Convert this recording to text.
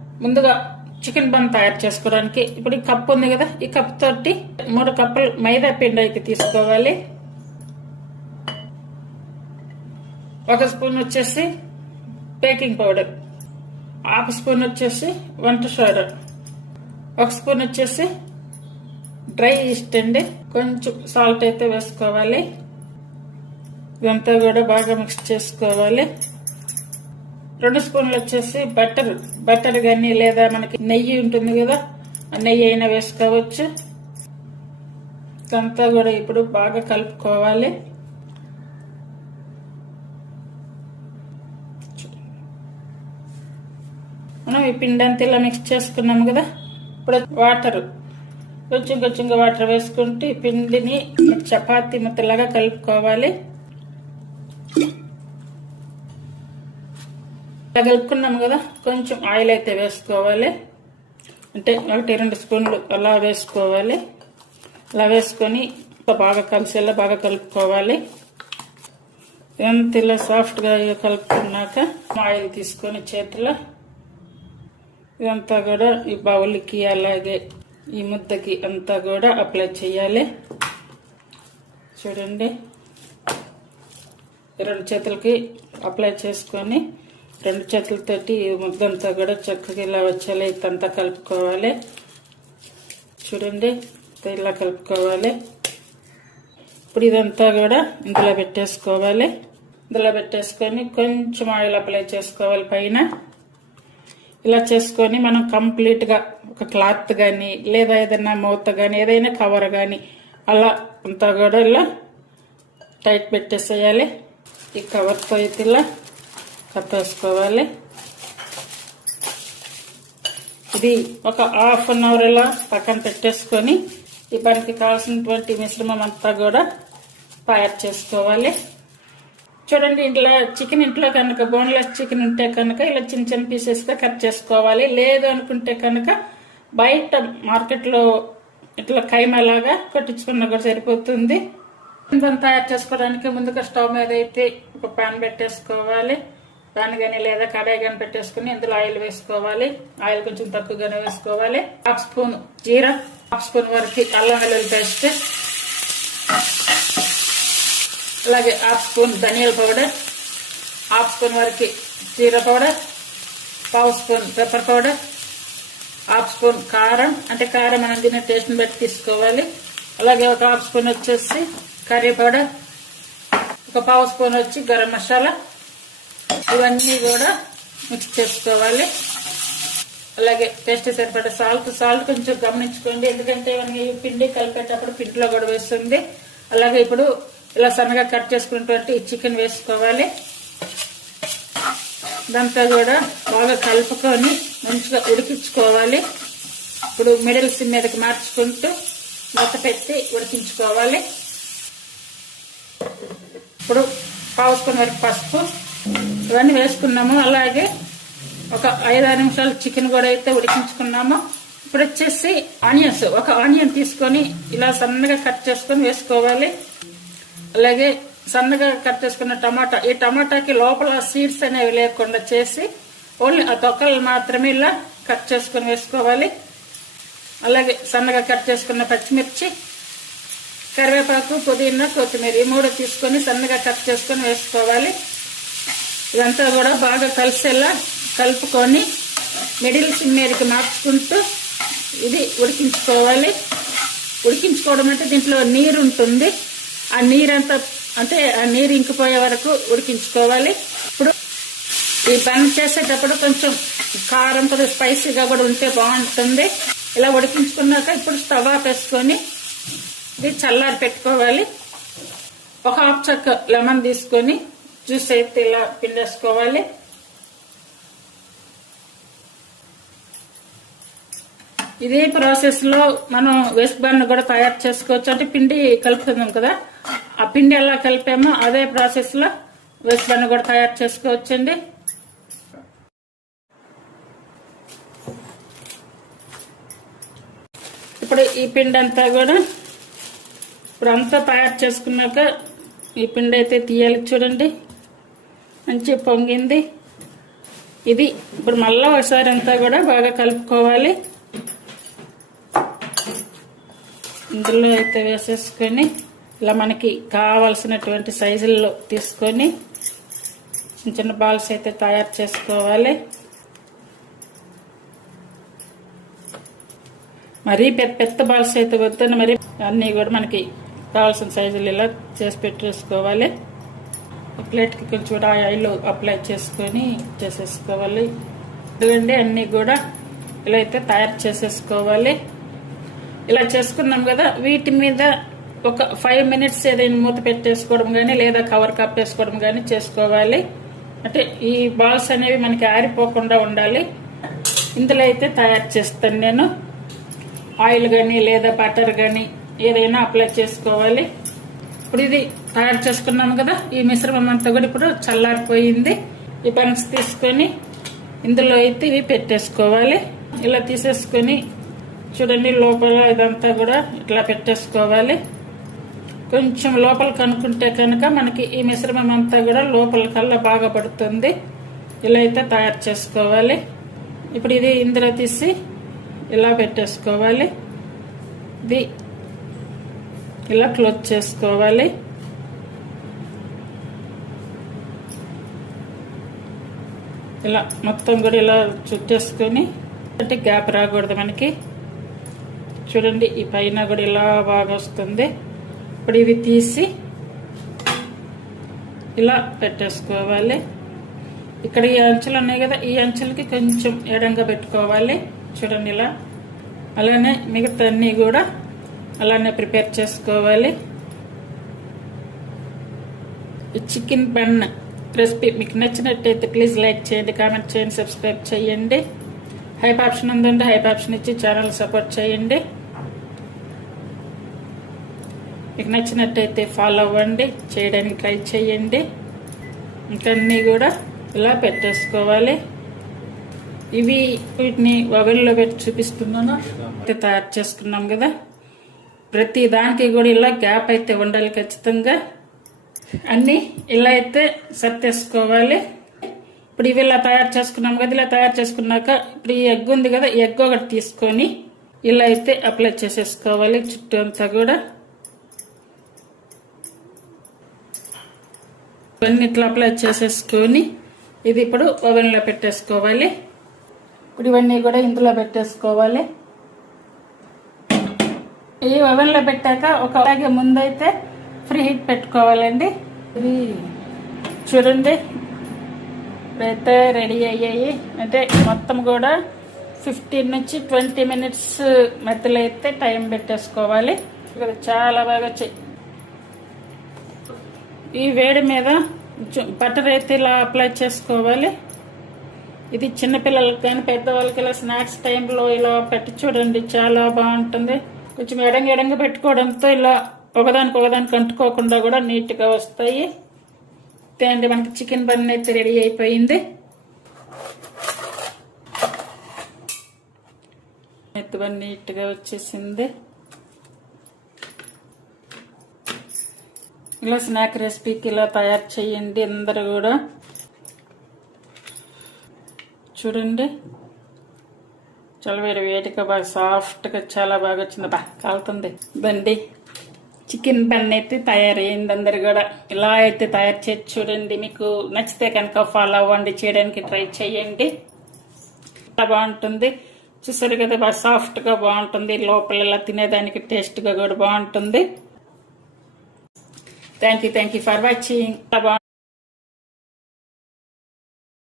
ముందుగా chicken bun తయారు చేసుకోవడానికి ఇప్పుడు ఈ కప్పు ఉంది కదా, ఈ కప్ తోటి 3 కప్పులు మైదా పిండి అయితే తీసుకోవాలి. 1 స్పూన్ వచ్చేసి బేకింగ్ పౌడర్, 1/2 స్పూన్ వచ్చేసి వంట సోడా, 1 స్పూన్ వచ్చేసి డ్రై ఈస్ట్ అండి, కొంచెం సాల్ట్ అయితే వేసుకోవాలి. ఇదంతా కూడా బాగా మిక్స్ చేసుకోవాలి. 2 స్పూన్లు వచ్చేసి బటర్ కానీ లేదా మనకి నెయ్యి ఉంటుంది కదా, ఆ నెయ్యి అయినా వేసుకోవచ్చు. ఇదంతా కూడా ఇప్పుడు బాగా కలుపుకోవాలి. మనం ఈ పిండి అంతా ఇలా మిక్స్ చేసుకున్నాము కదా, ఇప్పుడు వాటర్ కొంచెంగా వాటర్ వేసుకుంటూ ఈ పిండిని చపాతీ ముద్దలాగా కలుపుకోవాలి. కలుపుకున్నాము కదా, కొంచెం ఆయిల్ అయితే వేసుకోవాలి. అంటే 1-2 స్పూన్లు అలా వేసుకోవాలి. అలా వేసుకొని బాగా కలిసేలా బాగా కలుపుకోవాలి. ఎంత ఇలా సాఫ్ట్గా కలుపుకున్నాక ఆయిల్ తీసుకొని చేతిలో ఇదంతా కూడా ఈ బౌల్కి అలాగే ఈ ముద్దకి అంతా కూడా అప్లై చేయాలి. చూడండి, 2 చేతులకి అప్లై చేసుకొని 2 చేతులతోటి ఈ ముద్దంతా కూడా చక్కగా ఇలా వచ్చేలా ఇదంతా కలుపుకోవాలి. చూడండి, ఇలా కలుపుకోవాలి. ఇప్పుడు ఇదంతా కూడా ఇందులో పెట్టేసుకోవాలి. ఇందులో పెట్టేసుకొని కొంచెం ఆయిల్ అప్లై చేసుకోవాలి పైన. ఇలా చేసుకొని మనం కంప్లీట్గా ఒక క్లాత్ కానీ లేదా ఏదైనా మూత కానీ ఏదైనా కవర్ కానీ అలా అంతా కూడా ఇలా టైట్ పెట్టేసేయాలి. ఈ కవర్తో అయితే ఇలా కప్పేసుకోవాలి. ఇది ఒక 1/2 అవర్ ఇలా పక్కన పెట్టేసుకొని ఈ పనికి కావాల్సినటువంటి మిశ్రమం అంతా కూడా తయారు చేసుకోవాలి. చూడండి, ఇంట్లో కనుక బోన్లెస్ చికెన్ ఉంటే కనుక ఇలా చిన్న పీసెస్గా కట్ చేసుకోవాలి. లేదు అనుకుంటే కనుక బయట మార్కెట్లో ఇట్లా కైమలాగా కొట్టించుకున్నా కూడా సరిపోతుంది. తయారు చేసుకోవడానికి ముందుగా స్టవ్ మీద అయితే ఒక పాన్ పెట్టేసుకోవాలి. పాన్ కానీ లేదా కడాయి కానీ పెట్టేసుకుని ఇందులో ఆయిల్ వేసుకోవాలి. ఆయిల్ కొంచెం తక్కువగానే వేసుకోవాలి. 1/2 స్పూన్ జీరా, 1/2 స్పూన్ వరకు అల్లం వెల్లుల్లి పేస్ట్, అలాగే 1/2 స్పూన్ ధనియాల పౌడర్, 1/2 స్పూన్ వరకు జీరా powder, 1/2 spoon pepper powder, 1/2 spoon కారం, అంటే కారం మనం తినే టేస్ట్ని బట్టి తీసుకోవాలి. అలాగే ఒక 1/2 స్పూన్ వచ్చేసి కర్రీ పౌడర్, ఒక 1/2 స్పూన్ వచ్చి గరం మసాలా, ఇవన్నీ కూడా మిక్స్ చేసుకోవాలి. అలాగే టేస్ట్ సరిపడే సాల్ట్ కొంచెం గమనించుకోండి, ఎందుకంటే మనకి పిండి కలిపేటప్పుడు పిండిలో కూడా వేస్తుంది. అలాగే ఇప్పుడు ఇలా సన్నగా కట్ చేసుకున్నటువంటి చికెన్ వేసుకోవాలి. దాంతో కూడా బాగా కలుపుకొని మంచిగా ఉడికించుకోవాలి. ఇప్పుడు మిడిల్ సిమ్ మీదకి మార్చుకుంటూ మూత పెట్టి ఉడికించుకోవాలి. ఇప్పుడు 1/2 స్పూన్ వరకు పసుపు ఇవన్నీ వేసుకున్నాము. అలాగే ఒక 5-6 నిమిషాలు చికెన్ కూడా అయితే ఉడికించుకున్నాము. ఇప్పుడు వచ్చేసి ఆనియన్స్, ఒక ఆనియన్ తీసుకొని ఇలా సన్నగా కట్ చేసుకొని వేసుకోవాలి. అలాగే సన్నగా కట్ చేసుకున్న టమాటా, ఈ టమాటాకి లోపల సీడ్స్ అనేవి లేకుండా చేసి ఓన్లీ ఆ తొక్కలు మాత్రమే ఇలా కట్ చేసుకొని వేసుకోవాలి. అలాగే సన్నగా కట్ చేసుకున్న పచ్చిమిర్చి, కరివేపాకు, పుదీనా, కొత్తిమీర ఈ 3 తీసుకొని సన్నగా కట్ చేసుకొని వేసుకోవాలి. ఇదంతా కూడా బాగా కలిసేలా కలుపుకొని మిడిల్ సిమ్ మీదకి మార్చుకుంటూ ఇది ఉడికించుకోవాలి. ఉడికించుకోవడం అంటే దీంట్లో నీరు ఉంటుంది, ఆ నీరంతా అంటే ఆ నీరు ఇంకిపోయే వరకు ఉడికించుకోవాలి. ఇప్పుడు ఈ పని చేసేటప్పుడు కొంచెం కారం కొద్దిగా స్పైసీగా కూడా ఉంటే బాగుంటుంది. ఇలా ఉడికించుకున్నాక ఇప్పుడు స్టవ్ ఆపేసుకొని ఇది చల్లారి పెట్టుకోవాలి. ఒక 1/2 చెక్క లెమన్ తీసుకొని జ్యూస్ అయితే ఇలా పిండేసుకోవాలి. ఇదే ప్రాసెస్ లో మనం వేస్ట్ బన్ కూడా తయారు చేసుకోవచ్చు. అంటే పిండి కలుపుతున్నాం కదా, ఆ పిండి ఎలా కలిపామో అదే ప్రాసెస్ లో వేస్ట్ బన్ కూడా తయారు చేసుకోవచ్చండి. ఇప్పుడు ఈ పిండి అంతా కూడా ఇప్పుడు అంతా తయారు చేసుకున్నాక ఈ పిండి అయితే తీయాలి. చూడండి, మంచి పొంగింది. ఇది ఇప్పుడు మళ్ళీ ఒకసారి అంతా కూడా బాగా కలుపుకోవాలి. ఇందులో అయితే వేసేసుకొని ఇలా మనకి కావాల్సినటువంటి సైజుల్లో తీసుకొని చిన్న చిన్న బాల్స్ అయితే తయారు చేసుకోవాలి. మరీ పెద్ద పెద్ద బాల్స్ అయితే వద్దని మరి అన్నీ కూడా మనకి కావాల్సిన సైజులు ఇలా చేసి పెట్టేసుకోవాలి. ప్లేట్కి కొంచెం కూడా ఆయిల్ అప్లై చేసుకొని చేసేసుకోవాలి. ఎందుకంటే అన్నీ కూడా ఇలా అయితే తయారు చేసేసుకోవాలి. ఇలా చేసుకున్నాం కదా, వీటి మీద ఒక 5 minutes ఏదైనా మూత పెట్టేసుకోవడం కానీ లేదా కవర్ కప్పేసుకోవడం కానీ చేసుకోవాలి. అంటే ఈ బాల్స్ అనేవి మనకి ఆరిపోకుండా ఉండాలి. ఇందులో అయితే తయారు చేస్తాను నేను. ఆయిల్ కానీ లేదా బటర్ కానీ ఏదైనా అప్లై చేసుకోవాలి. ఇప్పుడు ఇది తయారు చేసుకున్నాము కదా, ఈ మిశ్రమం అంతా కూడా ఇప్పుడు చల్లారిపోయింది. ఈ బన్స్ తీసుకొని ఇందులో అయితే ఇవి పెట్టేసుకోవాలి. ఇలా తీసేసుకొని చూడండి, లోపల ఇదంతా కూడా ఇట్లా పెట్టేసుకోవాలి. కొంచెం లోపల కనుక్కుంటే కనుక మనకి ఈ మిశ్రమం అంతా కూడా లోపల కల్లా బాగా పడుతుంది. ఇలా అయితే తయారు చేసుకోవాలి. ఇప్పుడు ఇది ఇందులో తీసి ఇలా పెట్టేసుకోవాలి. ఇది ఇలా క్లోజ్ చేసుకోవాలి. ఇలా మొత్తం కూడా ఇలా చుట్టేసుకొని అంటే గ్యాప్ రాకూడదు మనకి. చూడండి, ఈ పైన కూడా ఇలా బాగా వస్తుంది. ఇప్పుడు ఇవి తీసి ఇలా పెట్టేసుకోవాలి. ఇక్కడ ఈ అంచులు ఉన్నాయి కదా, ఈ అంచులకి కొంచెం ఎడంగా పెట్టుకోవాలి. చూడండి ఇలా. అలానే మిగతా అన్నీ కూడా అలానే ప్రిపేర్ చేసుకోవాలి. ఈ చికెన్ బన్ రెసిపీ మీకు నచ్చినట్టయితే ప్లీజ్ లైక్ చేయండి, కామెంట్ చేయండి, సబ్స్క్రైబ్ చేయండి. హైప్ ఆప్షన్ ఉందండి, హైప్ ఆప్షన్ ఇచ్చి ఛానల్ సపోర్ట్ చేయండి. మీకు నచ్చినట్టయితే ఫాలో అవ్వండి, చేయడానికి ట్రై చేయండి. ఇంకన్నీ కూడా ఇలా పెట్టేసుకోవాలి. వీటిని ఓవెన్లో పెట్టి చూపిస్తున్నాను. తయారు చేసుకున్నాం కదా, ప్రతి దానికి కూడా ఇలా గ్యాప్ అయితే ఉండాలి ఖచ్చితంగా. అన్నీ ఇలా అయితే సర్దేసుకోవాలి. ఇప్పుడు ఇవి ఇలా తయారు చేసుకున్నాం కదా, ఇలా తయారు చేసుకున్నాక ఇప్పుడు ఈ ఎగ్ ఉంది కదా, ఈ ఎగ్ ఒకటి తీసుకొని ఇలా అయితే అప్లై చేసేసుకోవాలి చుట్టూ అంతా కూడా. ఇవన్నీ ఇట్లా అప్లై చేసేసుకొని ఇది ఇప్పుడు ఓవెన్లో పెట్టేసుకోవాలి. ఇప్పుడు ఇవన్నీ కూడా ఇందులో పెట్టేసుకోవాలి. ఈ ఓవెన్లో పెట్టాక అలాగే ముందైతే ఫ్రీ హీట్ పెట్టుకోవాలండి. ఇది చూడండి, ఇప్పుడైతే రెడీ అయ్యాయి. అంటే మొత్తం కూడా 15 నుంచి 20 minutes మధ్యలో అయితే టైం పెట్టేసుకోవాలి. ఇక్కడ చాలా బాగా ఈ వేడి మీద బటర్ అయితే ఇలా అప్లై చేసుకోవాలి. ఇది చిన్నపిల్లలకి కానీ పెద్దవాళ్ళకి ఇలా స్నాక్స్ టైంలో ఇలా పెట్టి చూడండి, చాలా బాగుంటుంది. కొంచెం ఎడంగా పెట్టుకోవడంతో ఇలా ఒకదానికి అంటుకోకుండా కూడా నీట్గా వస్తాయి. అండి, మనకి చికెన్ బన్ అయితే రెడీ అయిపోయింది. బన్ నీట్గా వచ్చేసింది. ఇలా స్నాక్ రెసిపీకి ఇలా తయారు చేయండి అందరూ కూడా. చూడండి, చాలా వేడిగా బాగా సాఫ్ట్గా చాలా బాగా వచ్చింది. కాలుతుంది బండి. చికెన్ బన్ అయితే తయారైంది. అందరు కూడా ఇలా అయితే తయారు చేసి చూడండి. మీకు నచ్చితే కనుక ఫాలో అవ్వండి, చేయడానికి ట్రై చేయండి. బాగుంటుంది. చూసారు కదా, బాగా సాఫ్ట్గా బాగుంటుంది. లోపల ఇలా తినేదానికి టేస్ట్గా కూడా బాగుంటుంది. Thank you for watching.